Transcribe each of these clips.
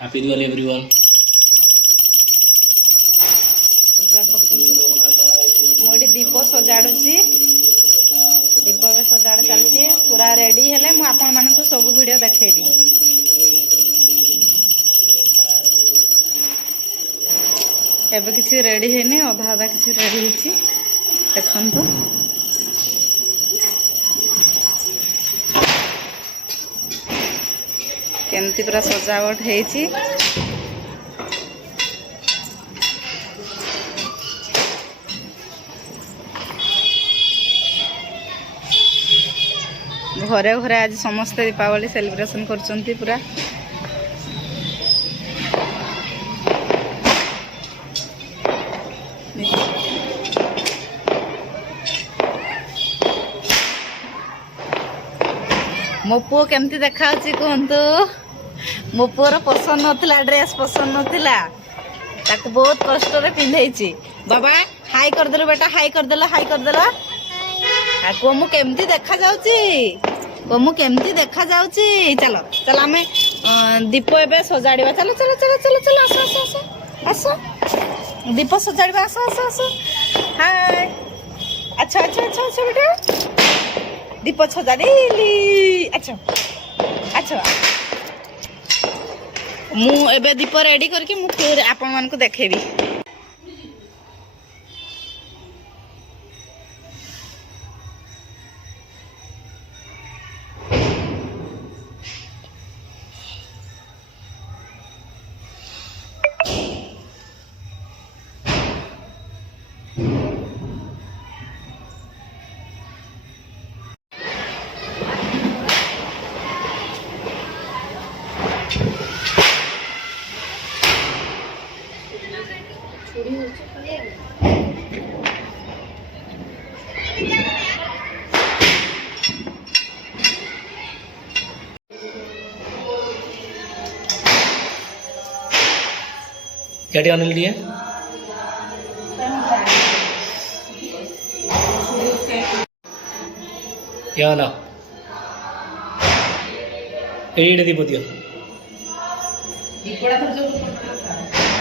Happy Diwali everyone. पूजा कर दीप सजाड़ुची दीप सजाड़ चलती पूरा रेडी हेले मु आपण मानकु सब वीडियो देखैबी। एबे किसी रेडी हेनी अधा अधा किसी रेडी होची देखंतु। केमती पूरा सजावट हेची घरे घरे आज समस्त दीपावली सेलिब्रेशन करचंती पूरा। मो पुओ केमती देखा कहतु। मो पुओर पसंद नथिला ड्रेस पसंद नथिला ताको बहुत कष्ट रे पिंधैची। बाबा हाई करदेलो बेटा हाई करदेलो हाई करदेलो। आ कोमु केमती देखा जाउची कोमु केमती देखा जाउची। चलो चलो आमे दीप एबे सजाड़ीबा। चलो चलो चलो चलो चलो आसो आसो आसो आसो दीप सजाड़ीबा। आसो आसो आसो हाय। अच्छा अच्छा अच्छा अच्छा बेटा दीप सजाड़ी। अच्छा अच्छा मु एबे दीप रेडी करके मु फिर आपण मान को देखेबी। क्या आने लिए यहाँ ना एडी दीप दियो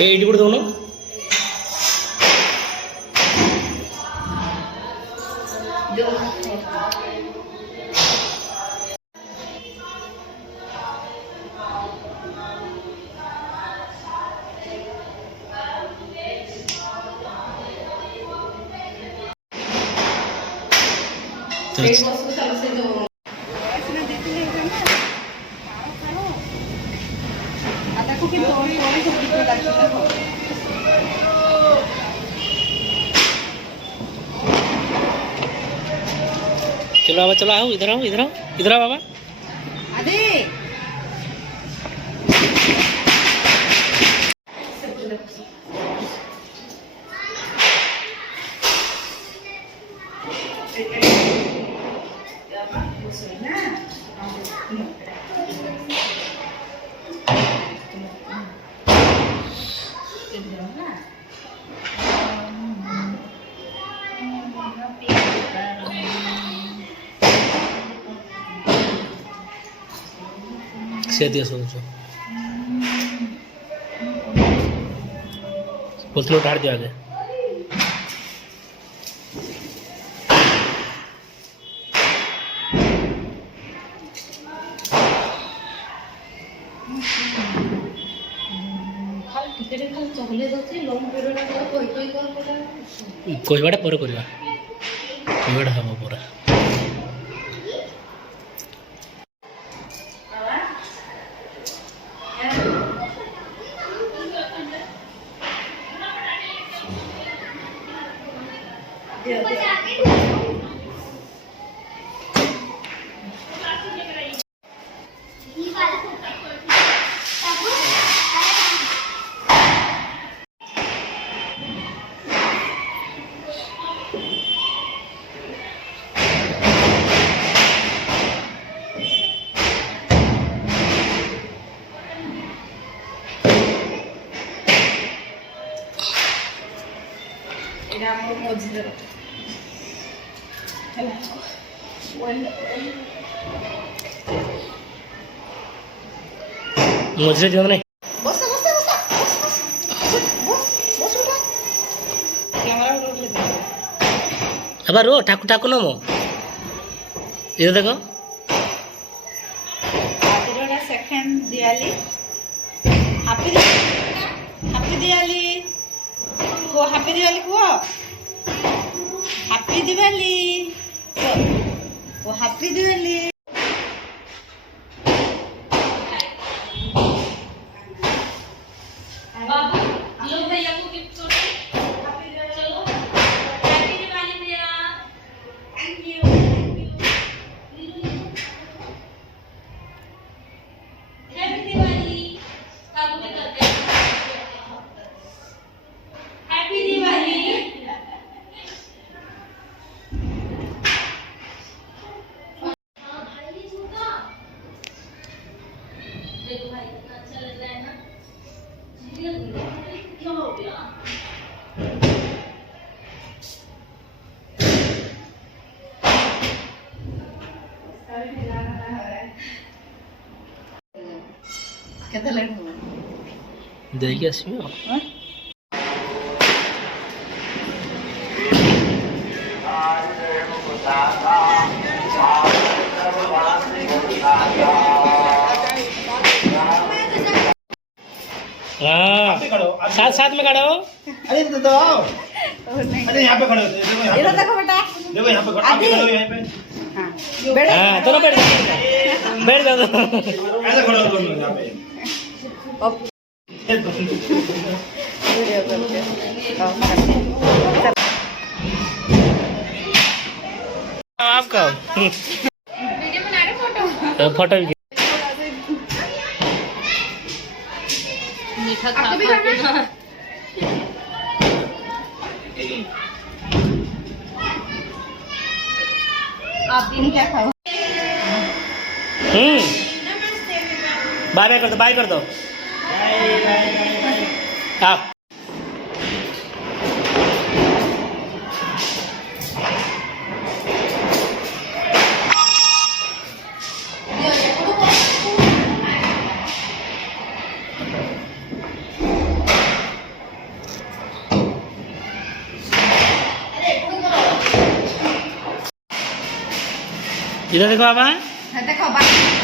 एडी को दोनों चलो बाबा चलो आओ इधर आओ इधर आओ इधर आओ बाबा। आदि से दिया सोचो बोतल उठाड़ दिया आगे। कोई बाटा पर करवा कोई बाटा हम पूरा मझे दियो नहीं अब रो ठाकु ठाकु न मो ये देखो सेकंड दिवाली हैप्पी दिवाली को हैप्पी दिवाली को हैप्पी दिवाली को हैप्पी दिवाली केते लेट हो देखिए आसमी हाँ साथ साथ में खड़े हो अरे तो आओ अरे यहाँ पे खड़े होते देखो यहाँ इधर देखो बेटा देखो यहाँ पे आप खड़े हो यहाँ पे हाँ बैठ हाँ दोनों बैठ जाओ बैठ जाओ ऐसे खड़े हो दोनों यहाँ पे वीडियो करते आपका वीडियो बना रहे फोटो फोटो भी मीठा खा खा आप दिन क्या खाओ बाय बाय कर दो बाय कर दो आप इधर देखो बाबा देखो